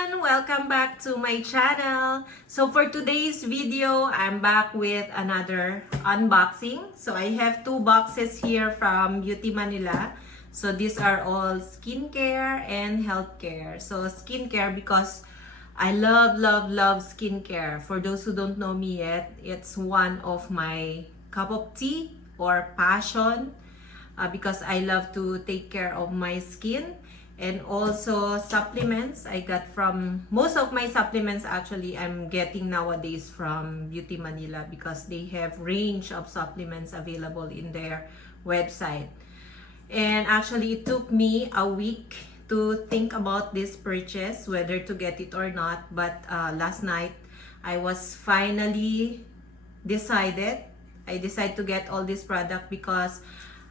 everyone! Welcome back to my channel. So for today's video, I'm back with another unboxing. So I have two boxes here from BeautyMnl. So these are all skincare and healthcare. So skincare because I love skincare. For those who don't know me yet, it's one of my cup of tea or passion because I love to take care of my skin. And also supplements I got from, most of my supplements actually I'm getting nowadays from BeautyMnl because they have range of supplements available in their website. And actually it took me a week to think about this purchase, whether to get it or not. But last night I was finally decided. I decided to get all this product because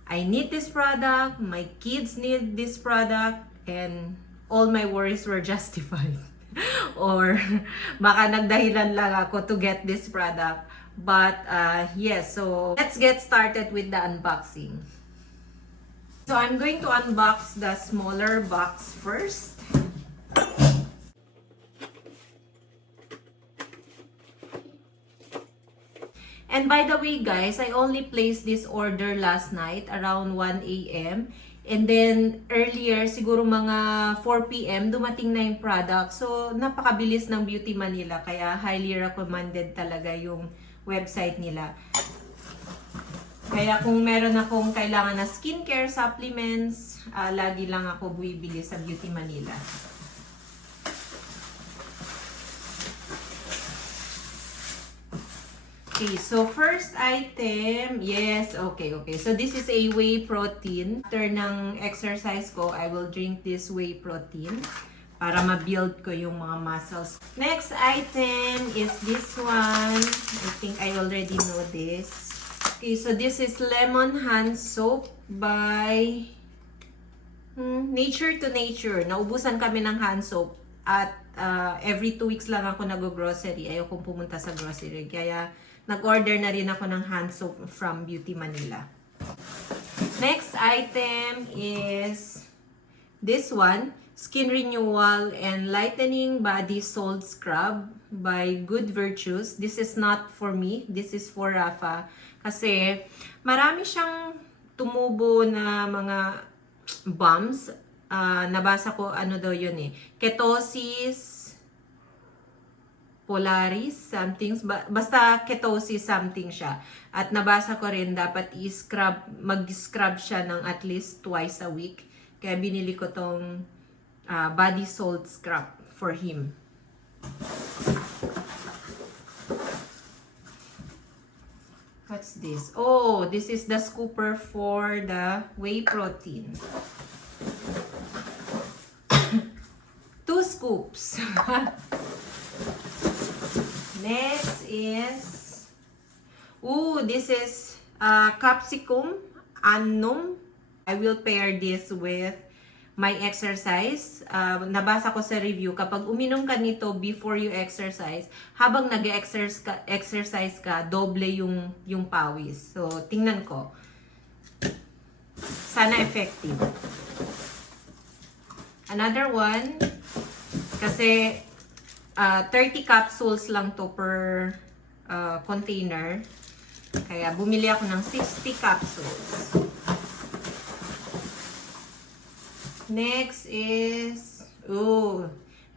I need this product, my kids need this product, and all my worries were justified. Or baka nagdahilan lang ako to get this product. But yes, so let's get started with the unboxing. So I'm going to unbox the smaller box first. And by the way guys, I only placed this order last night around 1 a.m. And then earlier, siguro mga 4 p.m. dumating na yung product. So napakabilis ng BeautyMnl, kaya highly recommended talaga yung website nila. Kaya kung meron akong kailangan na skincare supplements, lagi lang ako bumibili sa BeautyMnl. Okay, so first item, yes, okay. So this is a whey protein. After ng exercise ko, I will drink this whey protein para ma-build ko yung mga muscles. Next item is this one. I think I already know this. Okay, so this is lemon hand soap by Nature to Nature. Naubusan kami ng hand soap at every 2 weeks lang ako nag-grocery. Ayokong pumunta sa grocery. Kaya nag-order na rin ako ng hand soap from BeautyMnl. Next item is this one, Skin Renewal and Lightening Body Salt Scrub by Good Virtues. This is not for me, this is for Rafa. Kasi marami siyang tumubo na mga bumps. Nabasa ko ano daw yun eh. Ketosis, Polaris, something, basta ketosis something siya. At nabasa ko rin dapat i-scrub, mag-scrub siya ng at least twice a week. Kaya binili ko tong body salt scrub for him. What's this? Oh, this is the scooper for the whey protein. 2 scoops. Next is, this is capsicum annum. I will pair this with my exercise. Nabasa ko sa review, kapag uminom ka nito before you exercise, habang nag-exercise ka, doble yung pawis. So, tingnan ko. Sana effective. Another one, kasi 30 capsules lang to per container. Kaya bumili ako ng 60 capsules. Next is,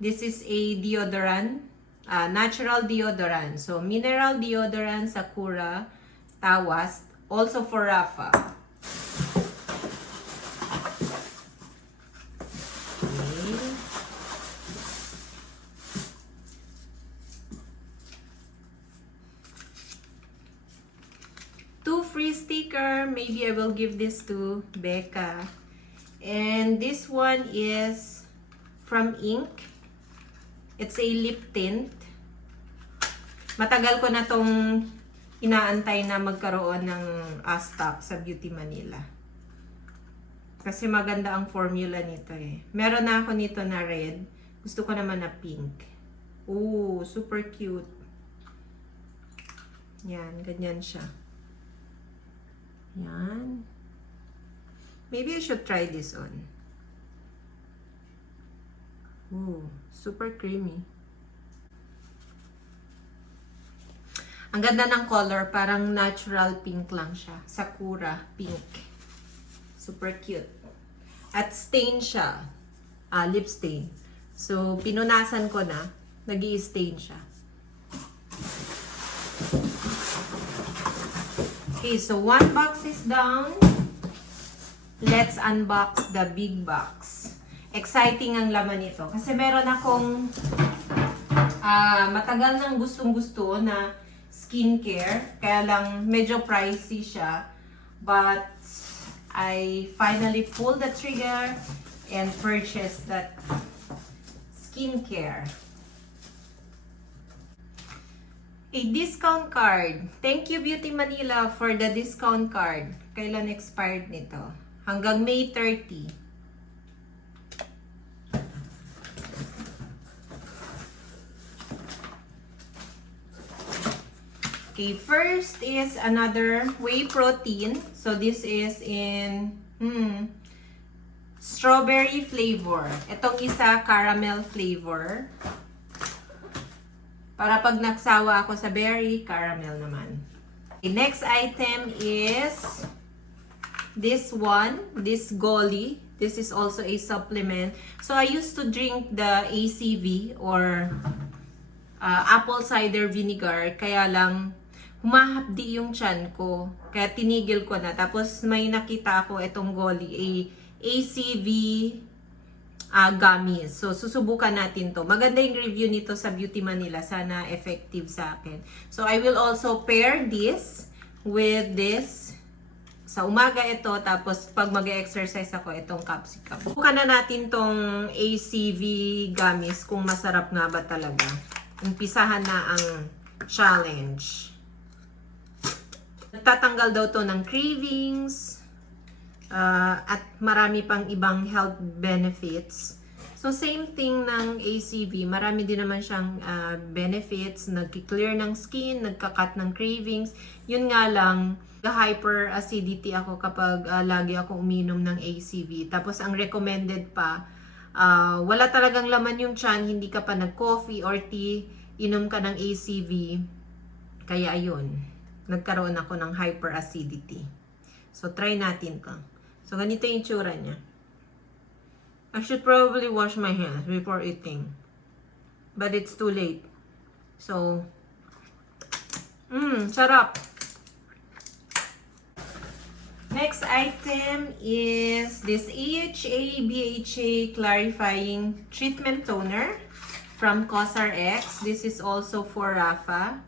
this is a deodorant. Natural deodorant. So, mineral deodorant, Sakura, Tawas. Also for Rafa. Free sticker. Maybe I will give this to Becca. And this one is from Ink. It's a lip tint. Matagal ko na tong inaantay na magkaroon ng stock sa BeautyMnl. Kasi maganda ang formula nito eh. Meron na ako nito na red. Gusto ko naman na pink. Super cute. Yan, ganyan siya. Yan. Maybe I should try this on. Ooh, super creamy. Ang ganda ng color, parang natural pink lang siya. Sakura pink. Super cute. At stain siya. Lip stain. So, pinunasan ko na. Nag-i-stain siya. Okay, so one box is down. Let's unbox the big box. Exciting ang laman nito. Kasi meron akong matagal nang gustong-gusto na skincare. Kaya lang medyo pricey siya. But I finally pulled the trigger and purchased that skincare. A discount card. Thank you BeautyMnl for the discount card. Kailan expired nito? Hanggang May 30. Okay, first is another whey protein. So this is in strawberry flavor. Itong isa caramel flavor. Para pag nagsawa ako sa berry, caramel naman. The next item is this one, this Goli. This is also a supplement. So I used to drink the ACV or apple cider vinegar. Kaya lang humahapdi yung tiyan ko. Kaya tinigil ko na. Tapos may nakita ako itong Goli, ACV gummies. So, susubukan natin to. Maganda yung review nito sa BeautyMnl. Sana effective sa akin. So, I will also pair this with this. Sa umaga ito. Tapos, pag mag-exercise ako, itong capsicum. Subukan na natin tong ACV gummies kung masarap nga ba talaga. Umpisahan na ang challenge. Tatanggal daw to ng cravings. At marami pang ibang health benefits. So, same thing ng ACV. Marami din naman siyang benefits. Nagki-clear ng skin, nagka-cut ng cravings. Yun nga lang, hyperacidity ako kapag lagi ako uminom ng ACV. Tapos, ang recommended pa, wala talagang laman yung tiyan, hindi ka pa nag-coffee or tea, inom ka ng ACV. Kaya, ayun. Nagkaroon ako ng hyperacidity. So, try natin to. So, ganito yung itsura niya. I should probably wash my hands before eating. But it's too late. So, sarap. Next item is this AHA BHA Clarifying Treatment Toner from CosRX. This is also for Rafa.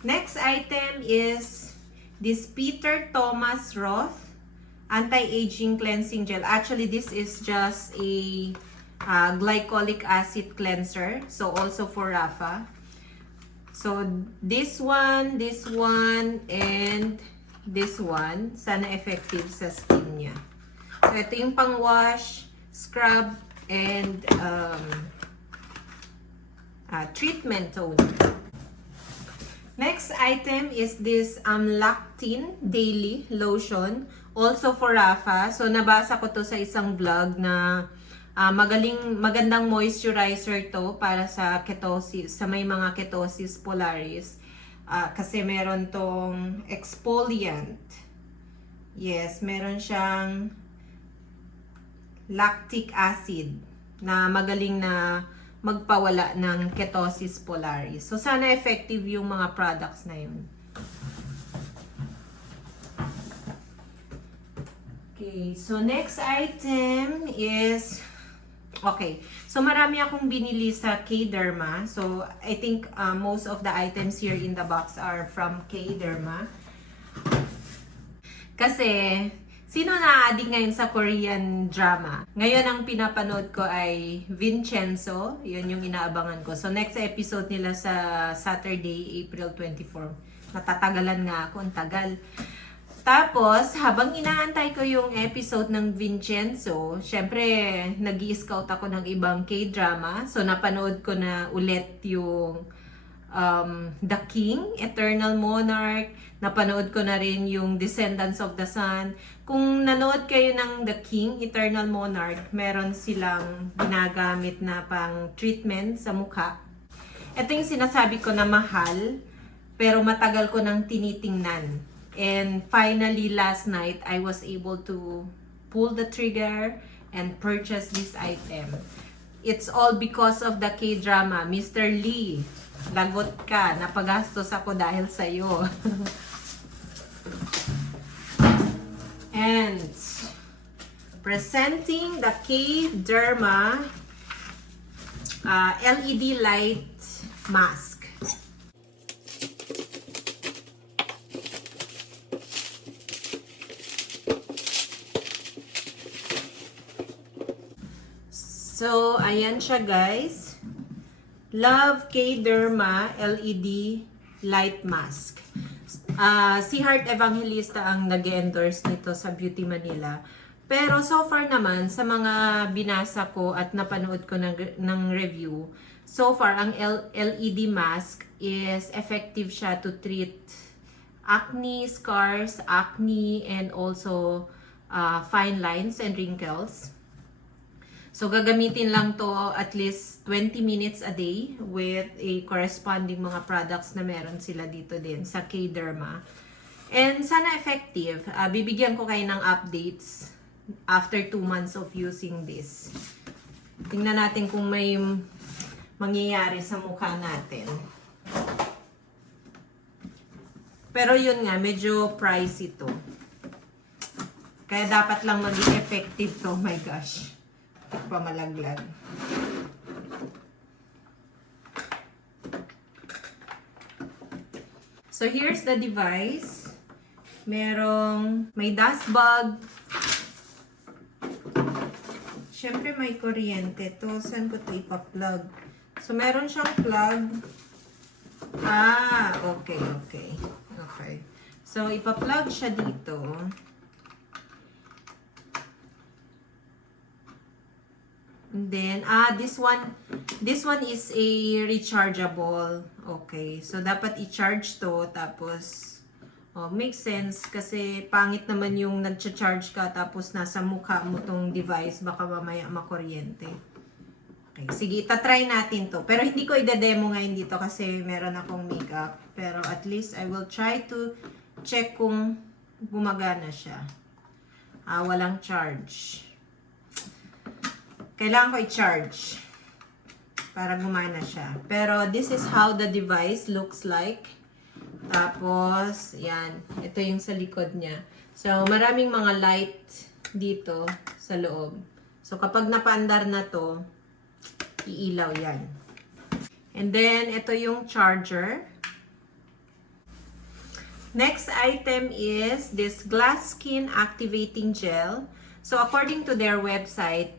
Next item is this Peter Thomas Roth Anti-Aging Cleansing Gel. Actually, this is just a glycolic acid cleanser. So, also for Rafa. So, this one, and this one. Sana effective sa skin niya. So, ito yung pang-wash, scrub, and treatment toner. Next item is this Lactin Daily Lotion. Also for Rafa. So, nabasa ko to sa isang vlog na magandang moisturizer to para sa ketosis, sa may mga ketosis pilaris. Kasi meron tong exfoliant. Yes, meron siyang lactic acid na magaling na magpawala ng ketosis pilaris. So, sana effective yung mga products na yun. Okay, so next item is, okay, so marami akong binili sa K-Derma. So, I think most of the items here in the box are from K-Derma. Kasi, sino na-addict ngayon sa Korean drama? Ngayon, ang pinapanood ko ay Vincenzo. Yun yung inaabangan ko. So, next episode nila sa Saturday, April 24. Natatagalan nga ako, ang tagal. Tapos, habang inaantay ko yung episode ng Vincenzo, syempre, nag-i-scout ako ng ibang K-drama. So, napanood ko na ulit yung The King, Eternal Monarch. Napanood ko na rin yung Descendants of the Sun. Kung nanood kayo ng The King, Eternal Monarch, meron silang ginagamit na pang treatment sa mukha. Ito yung sinasabi ko na mahal, pero matagal ko nang tinitingnan. And finally, last night, I was able to pull the trigger and purchase this item. It's all because of the K-drama. Mr. Lee, lagot ka. Napagastos ako dahil sa'yo. And presenting the K-Derma LED light mask. So, ayan siya guys. Love K-Derma LED light mask. Si Heart Evangelista ang nag-endorse nito sa Beauty Manila. Pero so far naman, sa mga binasa ko at napanood ko ng review, so far, ang LED mask is effective siya to treat acne, scars, acne, and also fine lines and wrinkles. So, gagamitin lang to at least 20 minutes a day with a corresponding mga products na meron sila dito din sa K-Derma. And sana effective. Bibigyan ko kayo ng updates after 2 months of using this. Tingnan natin kung may mangyayari sa mukha natin. Pero yun nga, medyo pricey to. Kaya dapat lang maging effective to. Oh my gosh. Pamalaglag. So here's the device. May dust bag. Syempre may kuryente to. Saan ko to ipa-plug? So meron siyang plug. Okay. So ipa-plug siya dito. And then, this one is a rechargeable. Okay. So, dapat i-charge to. Tapos, makes sense. Kasi, pangit naman yung nag-charge ka. Tapos, nasa mukha mo tong device. Baka mamaya makuryente. Okay. Sige, itatry natin to. Pero, hindi ko i-demo ngayon dito. Kasi, meron akong makeup. Pero, at least, I will try to check kung gumagana siya. Walang charge. Kailangan ko i-charge para gumana siya. Pero this is how the device looks like. Tapos, yan. Ito yung sa likod niya. So, maraming mga light dito sa loob. So, kapag napaandar na to, iilaw yan. And then, ito yung charger. Next item is this glass skin activating gel. So, according to their website,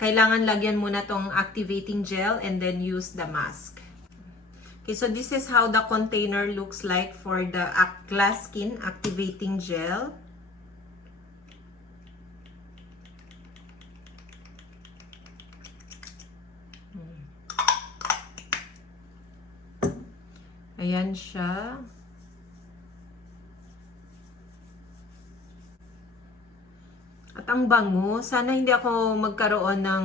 kailangan lagyan muna tong activating gel and then use the mask. Okay, so this is how the container looks like for the glass skin activating gel. Ayan siya. At ang bango, sana hindi ako magkaroon ng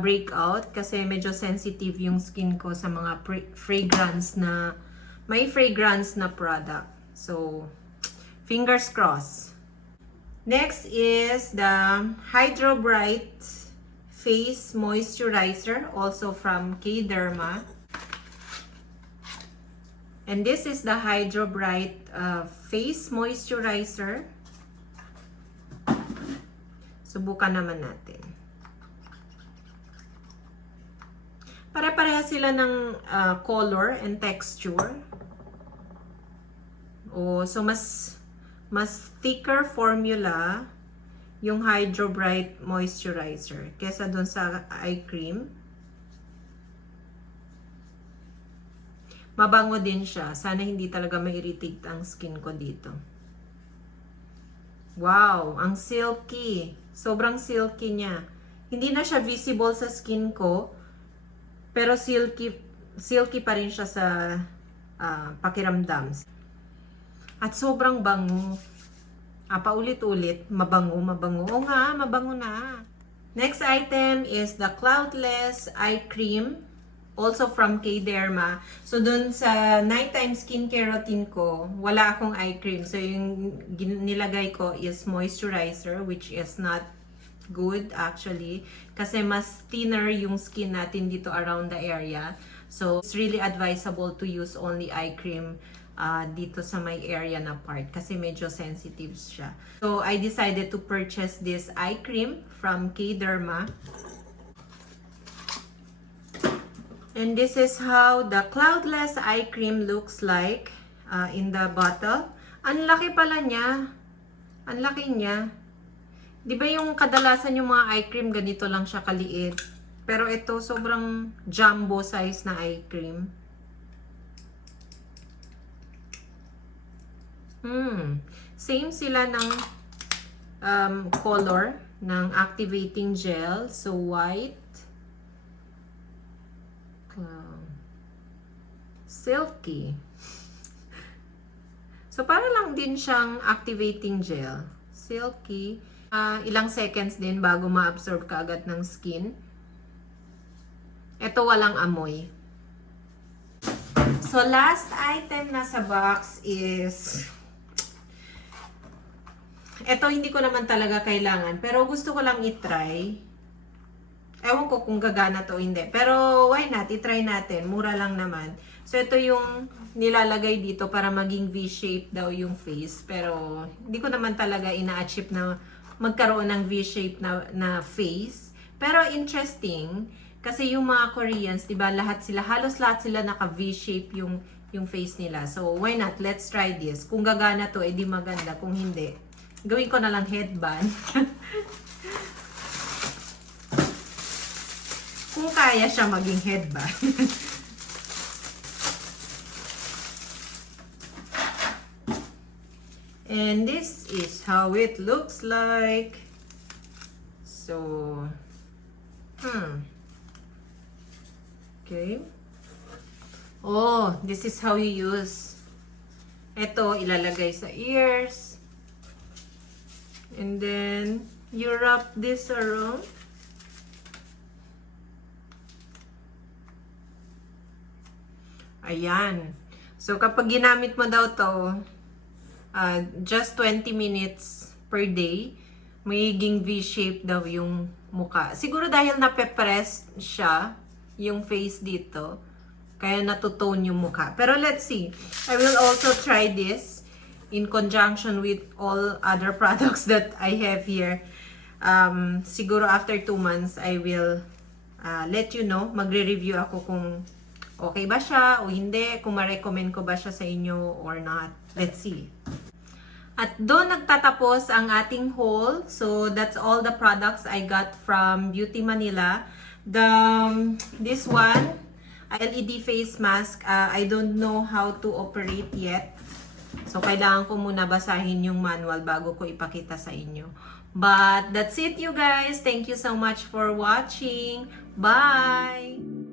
breakout kasi medyo sensitive yung skin ko sa mga may fragrance na product. So, fingers crossed. Next is the Hydro Bright Face Moisturizer, also from K-Derma. And this is the Hydro Bright Face Moisturizer. Subukan naman natin. Pare-pareha sila ng color and texture. So mas thicker formula yung Hydro Bright Moisturizer kesa dun sa eye cream. Mabango din siya. Sana hindi talaga ma-irritate ang skin ko dito. Wow, ang silky. Sobrang silky niya. Hindi na siya visible sa skin ko, pero silky silky pa rin siya sa pakiramdam. At sobrang bango. Paulit-ulit, mabango, mabango. Oo nga, mabango na. Next item is the Cloudless Eye Cream. Also from K-Derma. So, dun sa nighttime skincare routine ko, wala akong eye cream. So, yung nilagay ko is moisturizer, which is not good actually. Kasi mas thinner yung skin natin dito around the area. So, it's really advisable to use only eye cream dito sa may area na part. Kasi medyo sensitive siya. So, I decided to purchase this eye cream from K-Derma. And this is how the Cloudless Eye Cream looks like in the bottle. Ang laki pala niya. Ang laki niya. Di ba yung kadalasan yung mga eye cream, ganito lang siya kaliit. Pero ito, sobrang jumbo size na eye cream. Same sila ng color ng activating gel. So, white. Silky. So, para lang din siyang activating gel. Silky. Ilang seconds din bago ma-absorb kaagad ng skin. Ito walang amoy. So, last item na sa box is... Ito hindi ko naman talaga kailangan. Pero gusto ko lang i-try. Ewan ko kung gagana to o hindi. Pero why not? I-try natin. Mura lang naman. So, ito yung nilalagay dito para maging V-shape daw yung face. Pero, hindi ko naman talaga ina-achieve na magkaroon ng V-shape na face. Pero, interesting. Kasi yung mga Koreans, diba, halos lahat sila naka V-shape yung face nila. So, why not? Let's try this. Kung gagana to, edi maganda. Kung hindi, gawin ko na lang headband. Kung kaya siya maging headband. And this is how it looks like. So, okay. Oh, this is how you use. Ito, ilalagay sa ears. And then, you wrap this around. Ayan. So, kapag ginamit mo daw to, just 20 minutes per day, magiging V-shape daw yung mukha. Siguro dahil nape-press siya, yung face dito, kaya natutone yung mukha. Pero let's see. I will also try this in conjunction with all other products that I have here. Siguro after 2 months, I will let you know. Magre-review ako kung okay ba siya o hindi, kung ma-recommend ko ba siya sa inyo or not. Let's see. At doon nagtatapos ang ating haul. So, that's all the products I got from Beauty Manila. This one, LED face mask, I don't know how to operate yet. So, kailangan ko muna basahin yung manual bago ko ipakita sa inyo. But, that's it you guys. Thank you so much for watching. Bye!